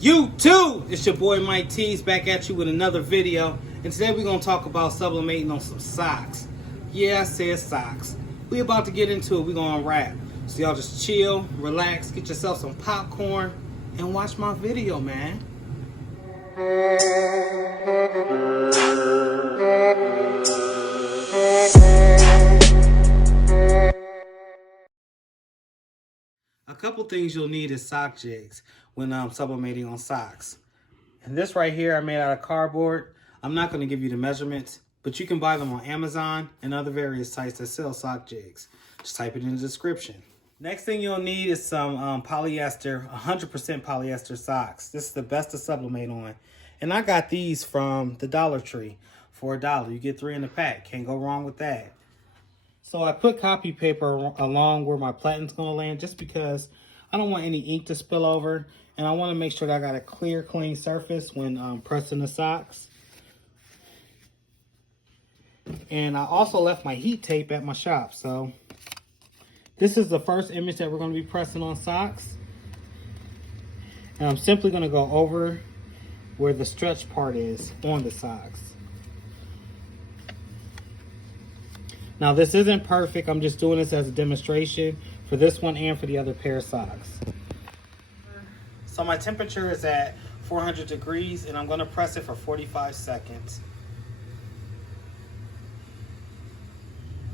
YouTube, it's your boy Mike T's back at you with another video, and today we're gonna talk about sublimating on some socks. Yeah, I said socks. We about to get into it. We're gonna unwrap. So y'all just chill, relax, get yourself some popcorn, and watch my video, man. A couple things you'll need is sock jigs when sublimating on socks. And this right here I made out of cardboard. I'm not going to give you the measurements, but you can buy them on Amazon and other various sites that sell sock jigs. Just type it in the description. Next thing you'll need is some polyester, 100% polyester socks. This is the best to sublimate on. And I got these from the Dollar Tree for $1. You get 3 in the pack. Can't go wrong with that. So I put copy paper along where my platen's gonna land just because I don't want any ink to spill over, and I wanna make sure that I got a clear, clean surface when pressing the socks. And I also left my heat tape at my shop, so this is the first image that we're gonna be pressing on socks. And I'm simply gonna go over where the stretch part is on the socks. Now this isn't perfect, I'm just doing this as a demonstration for this one and for the other pair of socks. So my temperature is at 400 degrees and I'm gonna press it for 45 seconds.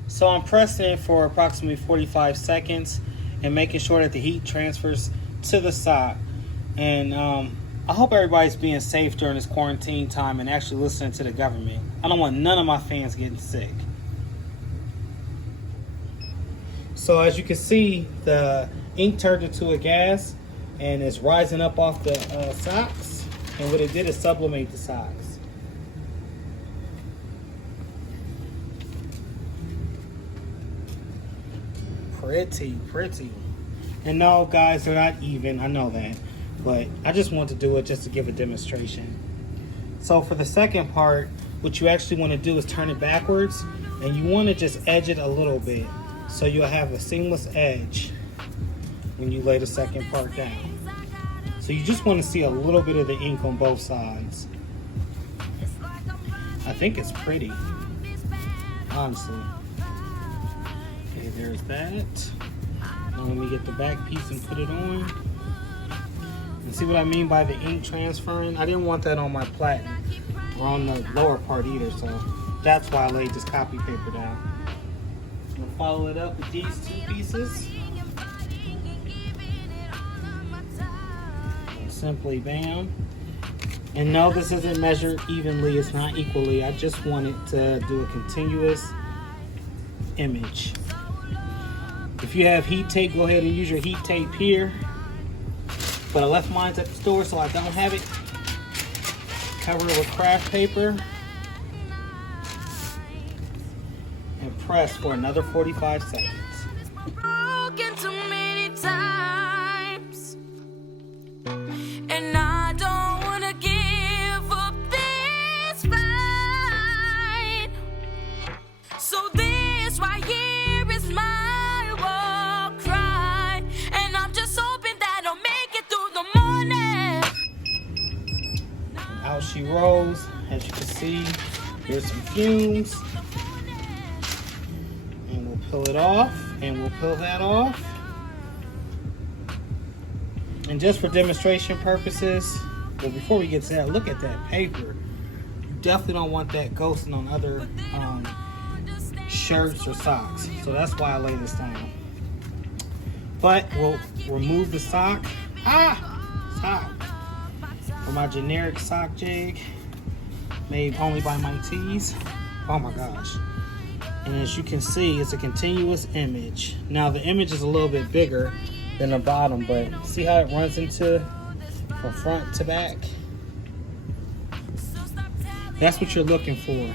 So I'm pressing for approximately 45 seconds and making sure that the heat transfers to the sock. And I hope everybody's being safe during this quarantine time and actually listening to the government. I don't want none of my fans getting sick. So as you can see, the ink turned into a gas and it's rising up off the socks. And what it did is sublimate the socks. Pretty. And no, guys, they're not even, I know that. But I just want to do it just to give a demonstration. So for the second part, what you actually want to do is turn it backwards. And you want to just edge it a little bit, so you'll have a seamless edge when you lay the second part down. So you just want to see a little bit of the ink on both sides. I think it's pretty, honestly. Okay, there's that. Now let me get the back piece and put it on. And see what I mean by the ink transferring? I didn't want that on my platen or on the lower part either, so that's why I laid this copy paper down. We'll follow it up with these two pieces. Simply bam. And no, this isn't measured evenly, it's not equally. I just wanted to do a continuous image. If you have heat tape, go ahead and use your heat tape here. But I left mine at the store, so I don't have it. Cover it with craft paper. And press for another 45 seconds. Broken too many times, and I don't wanna give up this fight. So this right here is my war cry, and I'm just hoping that I'll make it through the morning. And out she rolls. As you can see, here's some fumes. Pull it off, and we'll pull that off. And just for demonstration purposes, but before we get to that, look at that paper. You definitely don't want that ghosting on other shirts or socks. So that's why I lay this down. But we'll remove the sock. Sock. For my generic sock jig, made only by Mike T's. Oh my gosh. And as you can see, it's a continuous image. Now the image is a little bit bigger than the bottom, but see how it runs into from front to back? That's what you're looking for.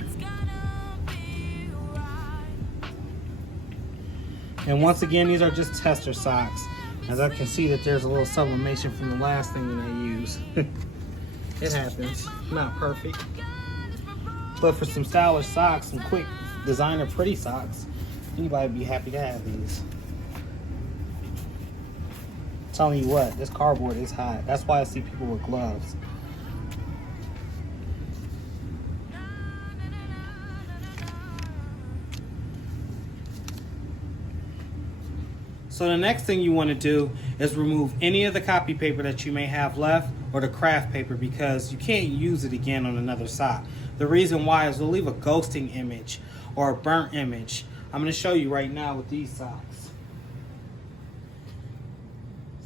And once again, these are just tester socks. As I can see that there's a little sublimation from the last thing that I used. It happens, not perfect. But for some stylish socks, some quick designer pretty socks, anybody would be happy to have these. telling you what, this cardboard is hot. That's why I see people with gloves. So the next thing you want to do is remove any of the copy paper that you may have left or the craft paper, because you can't use it again on another sock. The reason why is we'll leave a ghosting image or a burnt image. I'm going to show you right now with these socks.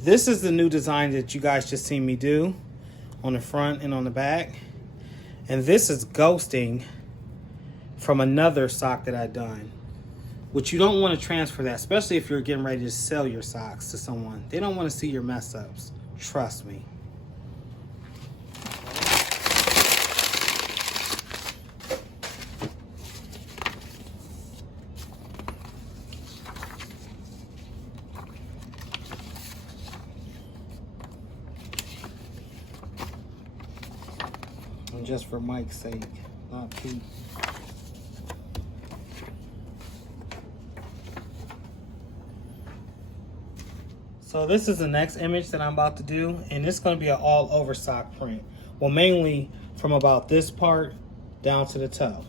This is the new design that you guys just seen me do on the front and on the back. And this is ghosting from another sock that I done. Which you don't want to transfer that, especially if you're getting ready to sell your socks to someone. They don't want to see your mess ups. Trust me. And just for Mike's sake, not Pete. So this is the next image that I'm about to do, and it's going to be an all over sock print. Well, mainly from about this part down to the toe.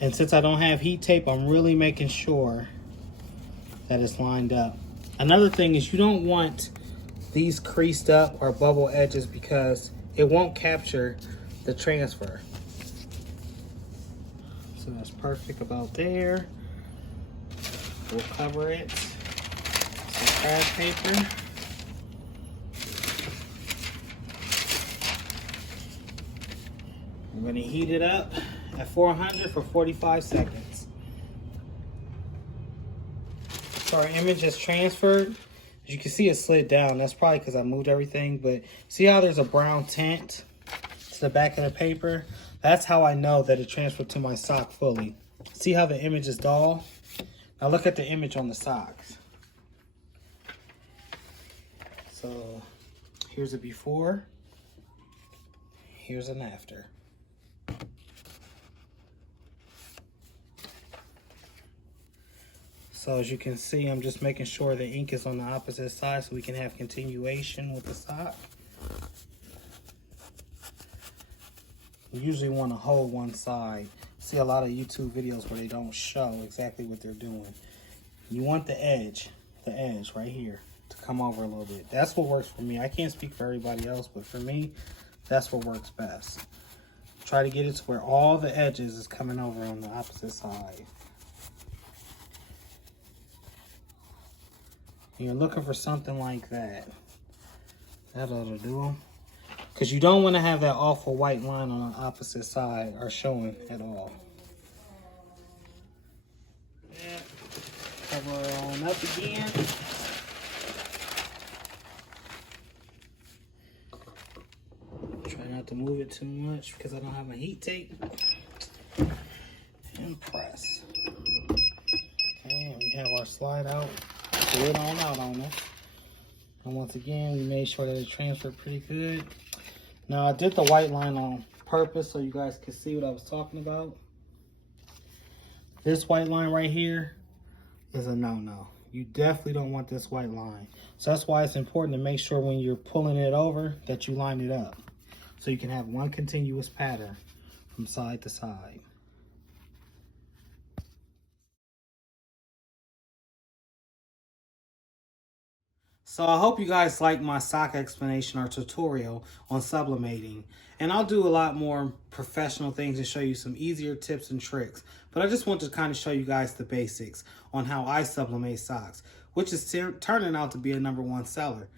And since I don't have heat tape, I'm really making sure that it's lined up. Another thing is you don't want these creased up or bubble edges because it won't capture the transfer. So that's perfect about there. We'll cover it. Some craft paper. We're going to heat it up at 400 for 45 seconds. So our image is transferred. As you can see, it slid down. That's probably because I moved everything. But see how there's a brown tint to the back of the paper? That's how I know that it transferred to my sock fully. See how the image is dull? Now look at the image on the socks. So here's a before, here's an after. So as you can see, I'm just making sure the ink is on the opposite side so we can have continuation with the sock. You usually want to hold one side. See a lot of YouTube videos where they don't show exactly what they're doing. You want the edge right here to come over a little bit. That's what works for me. I can't speak for everybody else, but for me, that's what works best. Try to get it to where all the edges is coming over on the opposite side. And you're looking for something like that. That ought to do them. Because you don't want to have that awful white line on the opposite side or showing at all. Yeah. Cover it on up again. Try not to move it too much because I don't have my heat tape. And press. Okay, and we have our slide out. Pull it on out on it. And once again, we made sure that it transferred pretty good. Now I did the white line on purpose so you guys can see what I was talking about. This white line right here is a no-no. You definitely don't want this white line. So that's why it's important to make sure when you're pulling it over that you line it up. So you can have one continuous pattern from side to side. So I hope you guys like my sock explanation or tutorial on sublimating. And I'll do a lot more professional things and show you some easier tips and tricks. But I just want to kind of show you guys the basics on how I sublimate socks, which is turning out to be a #1 seller.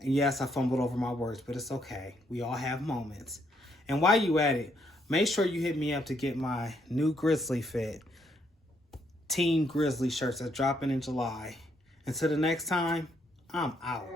And yes, I fumbled over my words, but it's okay. We all have moments. And while you at it, make sure you hit me up to get my new Grizzly Fit Team Grizzly shirts that's dropping in July. Until the next time, I'm out.